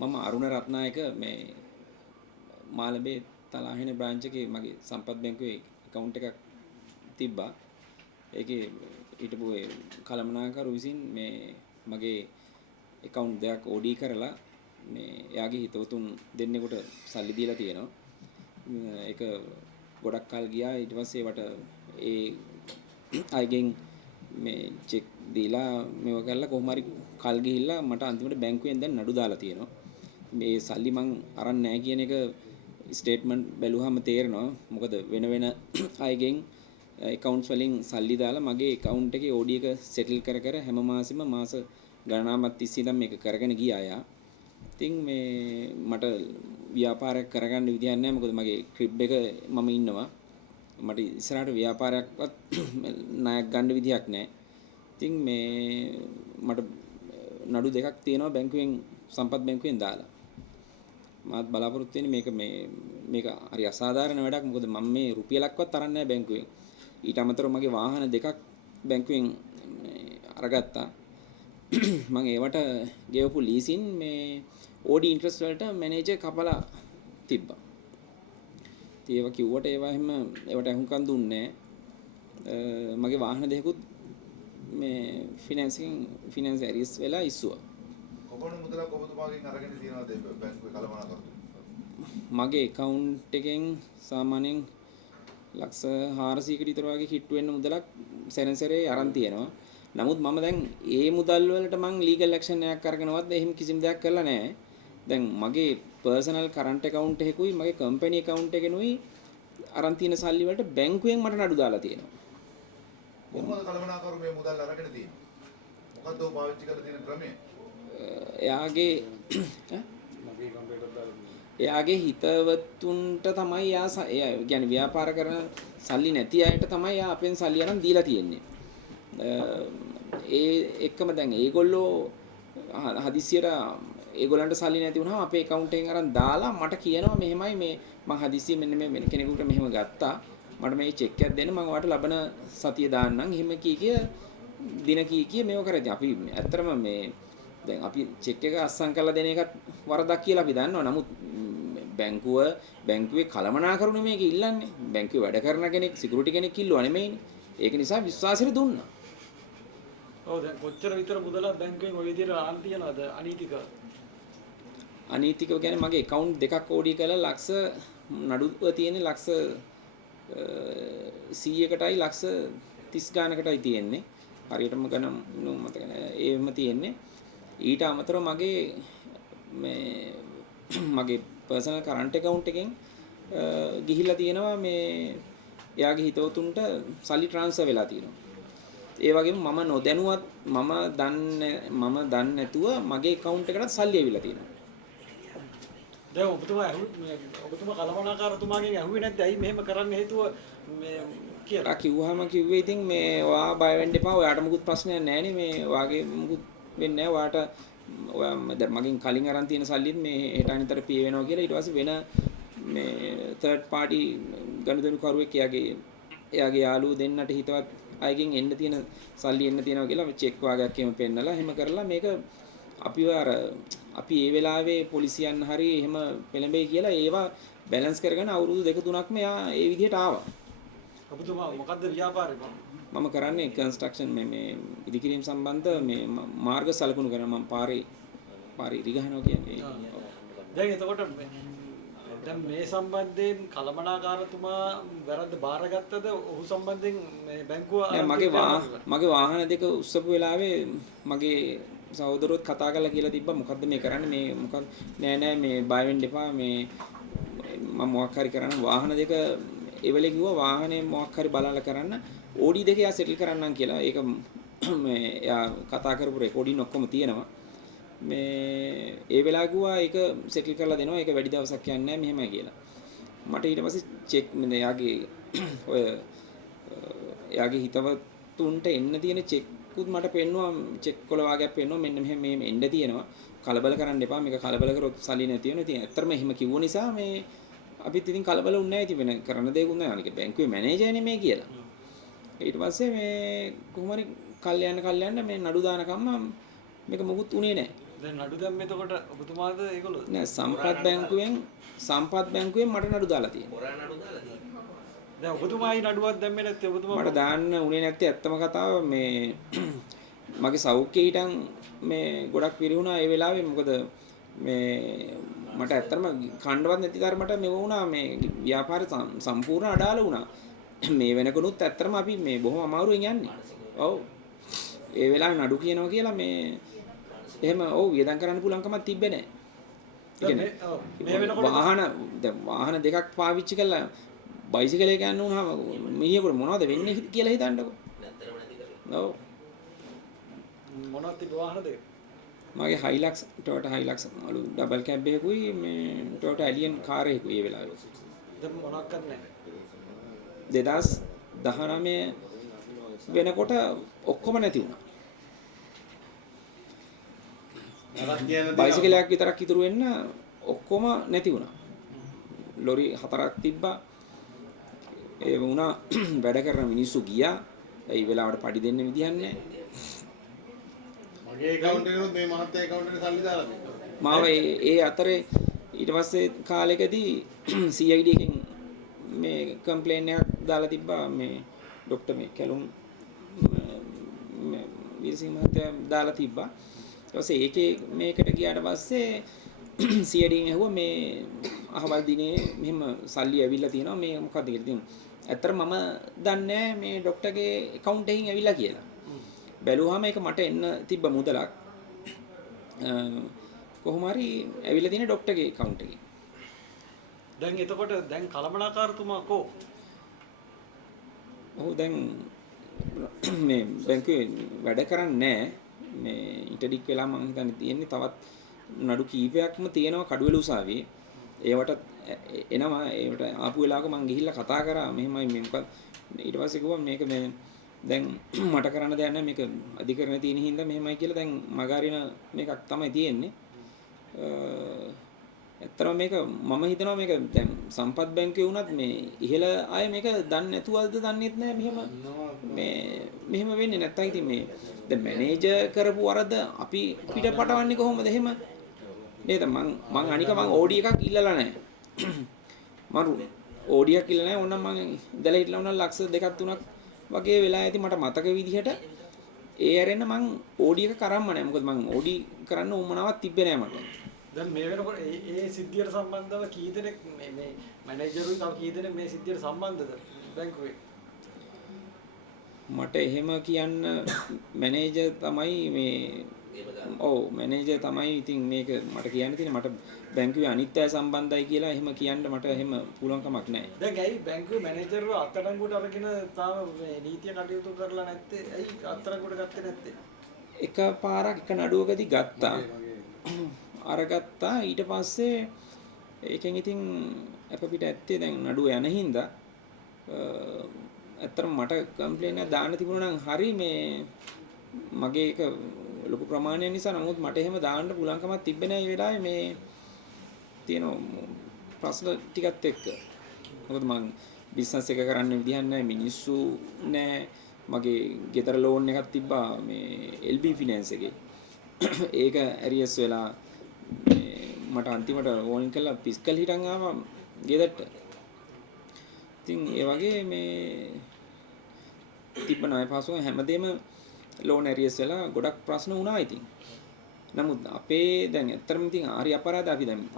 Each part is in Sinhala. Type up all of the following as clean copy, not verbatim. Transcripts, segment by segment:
මම අරුණ රත්නායක මේ මාළඹේ තලාහෙන බ්‍රාන්ච් එකේ මගේ සම්පත් බැංකුවේ account එකක් තිබ්බා. ඒකේ හිටපු ඒ කළමනාකරු විසින් මේ මගේ account දෙකක් OD කරලා මේ එයාගේ හිතවතුන් දෙන්නෙකුට සල්ලි දීලා තියෙනවා. ඒක ගොඩක් කල් ගියා. ඊට පස්සේ ඒවට ඒ අයගෙන් මේ චෙක් දීලා මේව කරලා කොහොම හරි කල් ගිහිල්ලා මට අන්තිමට බැංකුවෙන් දැන් නඩු දාලා තියෙනවා. මේ සල්ලි මං අරන් නැහැ කියන එක ස්ටේට්මන්ට් බැලුවාම තේරෙනවා. මොකද වෙන වෙන අයගෙන් accounts වලින් සල්ලි දාලා මගේ account එකේ OD එක settle කර හැම මාසෙම මාස ගණනාවක් තිස්සේ ඉඳන් මේක කරගෙන ගියා යා. ඉතින් මේ මට ව්‍යාපාරයක් කරගන්න විදියක් නැහැ. මොකද මගේ ක්‍රිබ් එක මම ඉන්නවා. මට ඉස්සරහට ව්‍යාපාරයක්වත් ණයක් ගන්න විදියක් නැහැ. ඉතින් මේ මට නඩු දෙකක් තියෙනවා බැංකුවෙන් සම්පත් බැංකුවෙන් දාලා. මාත් බලාපොරොත්තු වෙන්නේ මේක හරි අසාධාරණ වැඩක්. මොකද මම මේ රුපියලක්වත් අරන් නැහැ බැංකුවෙන්. ඊට අමතරව මගේ වාහන දෙකක් බැංකුවෙන් අරගත්තා. මම ඒවට ගෙවපු ලීසින් මේ OD ඉන්ට්‍රස්ට් වලට මැනේජර් කපලා තිබ්බා. ඉතින් ඒවා කිව්වට ඒවට අහුම්කම් දුන්නේ නැහැ. මගේ වාහන දෙකකුත් මේ ෆිනන්ස් ඇරියස් වෙලා ඉස්සුවා. කොපමණ මුදලක් ඔබතුමාගෙන් අරගෙන තියෙනවද බැංකුවේ කළමනාකරු? මගේ account එකෙන් සාමාන්‍යයෙන් ලක්ෂ 400කට විතර වගේ කිට්ටු වෙන්න මුදලක් සැරෙන් අරන් තියෙනවා. නමුත් මම දැන් ඒ මුදල් වලට මං ලීගල් ඇක්ෂන් එකක් අරගෙනවත් එහෙම කිසිම දෙයක් කරලා නැහැ. දැන් මගේ පර්සනල් කරන්ට් account එකකුයි මගේ කම්පැනි account එකෙනුයි අරන් තියෙන සල්ලි වලට බැංකුවෙන් මට නඩු දාලා තියෙනවා. කොහොමද කළමනාකරු මේ මුදල් අරගෙන තියෙන්නේ? මොකද්ද ඔය පාවිච්චි කරලා තියෙන ක්‍රමය? එයාගේ හිතවතුන්ට තමයි යා කියන්නේ ව්‍යාපාර කරන සල්ලි නැති අයට තමයි යා අපෙන් සල්ලි අරන් දීලා තියෙන්නේ. ඒ එක්කම දැන් ඒගොල්ලෝ හදිස්සියට ඒගොල්ලන්ට සල්ලි නැති වුණාම අපේ account එකෙන් අරන් දාලා මට කියනවා මෙහෙමයි මේ මම හදිස්සිය මෙන්න මේ කෙනෙකුට මෙහෙම ගත්තා. මට මේ චෙක් එකක් දෙන්න මම ඔයාලට ලබන සතිය දාන්නම්. එහෙම කී දින කී මේව කරද්දී අපි ඇත්තටම මේ දැන් අපි චෙක් එක අස්සම් කරලා දෙන එකත් වරදක් කියලා අපි දන්නවා. නමුත් බැංකුවේ කළමනාකරුනේ මේක ඉල්ලන්නේ. බැංකුවේ වැඩ කරන කෙනෙක් සිකියුරිටි කෙනෙක් ඉල්ලුවා නෙමෙයිනේ. ඒක නිසා විශ්වාසෙට දුන්නා. ඔව් දැන් කොච්චර විතර මුදලක් බැංකුවෙන් ඔය විදිහට ආන් තියනවද අනීතික? අනීතිකව කියන්නේ මගේ account දෙකක් OD කරලා ලක්ෂ නඩුව තියෙන්නේ ලක්ෂ 100කටයි ලක්ෂ 30 ගානකටයි තියෙන්නේ. හරියටම ගණන් මතක නැහැ. ඒෙම තියෙන්නේ. ඊට අමතරව මගේ පර්සනල් කරන්ට් account එකෙන් ගිහිල්ලා තියෙනවා මේ එයාගේ හිතවතුන්ට සල්ලි ට්‍රාන්ස්ෆර් වෙලා තියෙනවා. ඒ වගේම මම නොදැනුවත් මම දන්නේ නැතුව මගේ account එකට සල්ලි ඇවිල්ලා තියෙනවා. දැන් ඔබතුමා කළමනාකාරතුමාගෙන් ඇහුවේ නැද්ද ඇයි මෙහෙම කරන්න හේතුව මේ කියලා? කිව්වහම කිව්වේ ඉතින් මේ ඔයා බය වෙන්න එපා. ඔයාට මොකුත් ප්‍රශ්නයක් නැහැ නේ. මේ වාගේ මොකුත් වෙන්නේ නැහැ. ඔයාට ඔයා මගෙන් කලින් අරන් තියෙන සල්ලිත් මේ හෙට අනිතර පේ වෙනවා කියලා ඊට පස්සේ වෙන මේ තර්ඩ් පාටි ගනුදෙනු කරුවෙක් එයාගේ යාළුවෝ දෙන්නට හිතවත් අයගෙන් එන්න තියෙන සල්ලි එන්න තියෙනවා කියලා චෙක් වාගයක් එහෙම පෙන්නලා එහෙම කරලා මේක අපි ඒ වෙලාවේ පොලිසියන් හරි එහෙම පෙළඹෙයි කියලා ඒවා බැලන්ස් කරගෙන අවුරුදු 2-3ක්ම එයා ඒ විදිහට ආවා. ඔබතුමා මොකද්ද ව්‍යාපාරේ? මම කරන්නේ කන්ස්ට්‍රක්ෂන් මේ ඉදිකිරීම සම්බන්ධ මේ මාර්ග සලකුණු කරන මම පාරේ ඉරිගහනවා කියන්නේ. දැන් එතකොට දැන් මේ සම්බන්ධයෙන් කළමනාකාරතුමා වැරද්ද බාරගත්තද? ඔහු සම්බන්ධයෙන් මේ බැංකුව මගේ වාහන දෙක උස්සපු වෙලාවේ මගේ සහෝදරොත් කතා කරලා කියලා තිබ්බා මොකද්ද මේ කරන්නේ මේ මොකක්ද නෑ මේ බය වෙන්න එපා මේ මම මොකක් හරි කරන්න වාහන දෙක එවලේ කිව්වා වාහනේ මොකක් හරි බලලා කරන්න OD දෙක යා සෙටල් කරන්නම් කියලා. ඒක මේ යා කතා කරපු රෙකෝඩින් ඔක්කොම තියෙනවා. මේ ඒ වෙලාව කිව්වා ඒක සෙටල් කරලා දෙනවා. ඒක වැඩි දවසක් යන්නේ නැහැ මෙහෙමයි කියලා. මට ඊට පස්සේ චෙක් මේ යාගේ හිතවතුන්ට එන්න තියෙන චෙක්කුත් මට පෙන්නුවා. චෙක් කොළ වාගයක් පෙන්නුවා. මෙන්න මෙහෙම එන්න තියෙනවා. කලබල කරන්න එපා. මේක කලබල කරොත් සල්ලි නැති වෙනවා. ඉතින් ඇත්තටම එහෙම කිව්ව නිසා මේ අපිත් ඉතින් කලබල වුණේ නැහැ. ඉතින් වෙන කරන්න දෙයක් උන්නේ නැහැ. අනික බැංකුවේ මැනේජර්නේ මේ කියලා. ඊට පස්සේ මේ කොහොම හරි කල්යන්න මේ නඩු දානකම්ම මේක මොකුත් උනේ නැහැ. දැන් නඩු දැම්ම එතකොට ඔබතුමාද ඒගොල්ලෝ නෑ සම්පත් බැංකුවෙන් මට නඩු දාලා තියෙනවා. දැන් ඔබතුමායි නඩුවක් දැම්මේ නැත්නම් ඔබතුමා මට දාන්න උනේ නැත්තේ ඇත්තම කතාව මේ මගේ සෞඛ්‍යය හිටන් මේ ගොඩක් පිරිහුණා ඒ වෙලාවේ. මොකද මේ මට ඇත්තටම කණ්ඩවත් නැති තරමට මෙව වුණා. මේ ව්‍යාපාරය සම්පූර්ණ අඩාල වුණා. මේ වෙනකනුත් ඇත්තටම අපි මේ බොහොම අමාරුවෙන් යන්නේ. ඔව්. ඒ වෙලාවේ නඩු කියනවා කියලා මේ එහෙම ඔව් වියදම් කරන්න පුළුවන් කමක් තිබ්බේ නැහැ. මේ වෙනකොට වාහන දෙකක් පාවිච්චි කළා බයිසිකලයක යන්න උනහම මිනිහෙකුට මොනවද වෙන්නේ කියලා හිතන්නකෝ. ඔව්. මොනවද තිබ්බ වාහනද? මගේ හයිලක්ස් ටොයෝටා හයිලක්ස් අලු ඩබල් කැබ් එකකුයි මේ ටොයෝටා ඇලියන් කාර් එකකුයි ඒ වෙලාවේ. දැන් මොනවක් කරන්නේ? 2019 වෙනකොට ඔක්කොම නැති වුණා. බයිසිකලයක් විතරක් ඉතුරු වෙන්න ඔක්කොම නැති වුණා. ලොරි 4ක් තිබ්බා. ඒ වුණා වැඩ කරන මිනිස්සු ගියා. ඒ වෙලාවට පඩි දෙන්න විදිහක් නැහැ. මගේ account එකේ මේ මහත්තයා account එකට සල්ලි දාලා තියෙනවා. මාව ඒ අතරේ ඊට පස්සේ කාලෙකදී CID එකෙන් මේ කම්ප්ලේන් එකක් දාලා තිබ්බා මේ ડોක්ටර් මේ කැලුම් වීරසිංහ මහත්තයා දාලා තිබ්බා. ඊට පස්සේ ඒකේ මේකට ගියාට පස්සේ CID එකෙන් ඇහුවා මේ අහවල් දිනේ මෙහෙම සල්ලි ඇවිල්ලා තියෙනවා මේ මොකක්ද කියලා තියෙනවා. ඇත්තට මම දන්නේ මේ ડોක්ටර්ගේ account එකකින් ඇවිල්ලා කියලා. බැලුවාම ඒක මට එන්න තිබ්බ මුදලක් කොහොම හරි ඇවිල්ලා තියෙන ડોක්ටර්ගේ account එකේ. දැන් එතකොට දැන් කලමනාකාරතුමා කෝ? ඔව් දැන් මේ බැංකුවේ වැඩ කරන්නේ නැහැ. මේ ඉන්ටර්ඩික් වෙලා මම හිතන්නේ තියෙන්නේ තවත් නඩු කීපයක්ම තියෙනවා කඩුවෙල උසාවියේ. ඒවට එනවා ඒවට ආපු වෙලාවක මම ගිහිල්ලා කතා කරා මෙහෙමයි මේ මොකද ඊට පස්සේ කිව්වා මේක මේ දැන් මට කරන්න දෙයක් නැහැ මේක අධිකරණේ තියෙන හින්දා මෙහෙමයි කියලා දැන් මගහරින මේකක් තමයි තියෙන්නේ. ඇත්තටම මේක මම හිතනවා මේක දැන් සම්පත් බැංකුවේ වුණත් මේ ඉහළ අය මේක දන්නේ නැතුවද දන්නේත් නැහැ මෙහෙම වෙන්නේ නැත්තම් ඉතින් මේ දැන් මැනේජර් කරපු වරද අපි පිට පටවන්නේ කොහොමද එහෙම නේද මං අනික මං ඕඩි එකක් ඉල්ලලා නැහැ මම ඕඩි එකක් ඉල්ලලා නැහැ ඕනනම් මං ඉඳලා හිටලා උනන් ලක්ෂ 2ක් 3ක් වගේ වෙලා ඇති මට මතක විදිහට ඒ ඇරෙන්න මං ඕඩි එක කරම්ම නැහැ මොකද මං ඕඩි කරන්න උවමනාවක් තිබ්බේ නැහැ මට දැන් මේ වෙනකොට ඒ සිද්ධියට සම්බන්ධව කී දෙනෙක් මේ මැනේජර්වරු තව කී දෙනෙක් මේ සිද්ධියට සම්බන්ධද බැංකුවේ? මට එහෙම කියන්න මැනේජර් තමයි මේ ඔව් මැනේජර් තමයි ඉතින් මේක මට කියන්න තියෙන්නේ මට බැංකුවේ අනිත් අය සම්බන්ධයි කියලා එහෙම කියන්න මට එහෙම පුළුවන් කමක් නැහැ. දැන් ඇයි බැංකුවේ මැනේජර්ව අත්අඩංගුවට අරගෙන තාම මේ නීතිය කටයුතු කරලා නැත්තේ? ඇයි අත්අඩංගුවට ගත්තේ නැත්තේ? එකපාරක් එක නඩුවකදී ගත්තා. අරගත්තා ඊට පස්සේ ඒකෙන් ඉතින් අප පිට ඇත්තේ දැන් නඩුව යන හින්දා ඇත්තටම මට කම්ප්ලේන් එකක් දාන්න තිබුණා නම් හරි මේ මගේ ඒක ලොකු ප්‍රමාණයක් නිසා නමුත් මට එහෙම දාන්න පුළුවන් කමක් තිබ්බේ නැහැ ඒ වෙලාවේ මේ තියෙන ප්‍රශ්න ටිකත් එක්ක මොකද මම බිස්නස් එක කරන්න විදිහක් නැහැ මිනිස්සු නැහැ මගේ ගෙදර ලෝන් එකක් තිබ්බා මේ LB ෆිනෑන්ස් එකේ ඒක ඇරියස් වෙලා මට අන්තිමට ඕනින් කළා පිස්කල් හිටන් ආවා ගෙදරට. ඉතින් ඒ වගේ මේ තිබ්බ ණය පාසුව හැමදේම ලෝන් ඇරියස් වෙලා ගොඩක් ප්‍රශ්න වුණා ඉතින්. නමුත් අපේ දැන් ඇත්තටම ඉතින් ආරි අපරාධ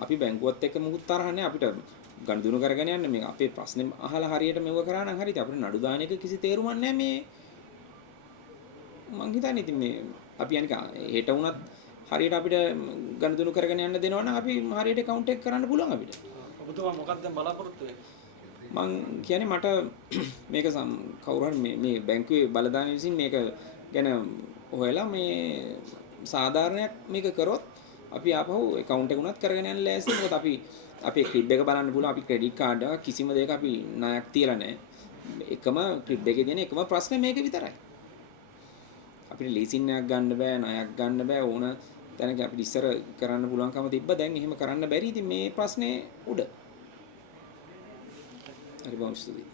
අපි බැංකුවත් එක්ක මුකුත් තරහ නැහැ අපිට ගනුදෙනු කරගෙන යන්න මේ අපේ ප්‍රශ්නේ අහලා හරියට මෙව කරා නම් හරියට අපිට නඩු දාන එක කිසි තේරුමක් නැහැ මේ මං හිතන්නේ ඉතින් මේ අපි අනික හෙට වුණත් හරියට අපිට ගනුදෙනු කරගෙන යන්න දෙනවා නම් අපි හරියට account එක කරන්න පුළුවන් අපිට. ඔබතුමා මොකක්ද දැන් බලාපොරොත්තු වෙන්නේ? මං කියන්නේ මට මේක කවුරු හරි මේ බැංකුවේ බලදාන විසින් මේක ගැන හොයලා මේ සාධාරණයක් මේක කරොත් අපි ආපහු account එක උනත් කරගෙන යන්න ලෑස්ති. මොකද අපි අපේ ක්‍රිබ් එක බලන්න පුළුවන් අපි ක්‍රෙඩිට් කාඩ් එක කිසිම දෙයක අපි ණයක් තියලා නැහැ. එකම ක්‍රිබ් එකේ තියෙන එකම ප්‍රශ්නේ මේක විතරයි. අපිට ලීසින් එකක් ගන්න බෑ ණයක් ගන්න බෑ ඕන තැනක අපිට ඉස්සර කරන්න පුළුවන්කම තිබ්බා දැන් එහෙම කරන්න බැරි ඉතින් මේ ප්‍රශ්නේ උඩ හරි බොහොම ස්තුතියි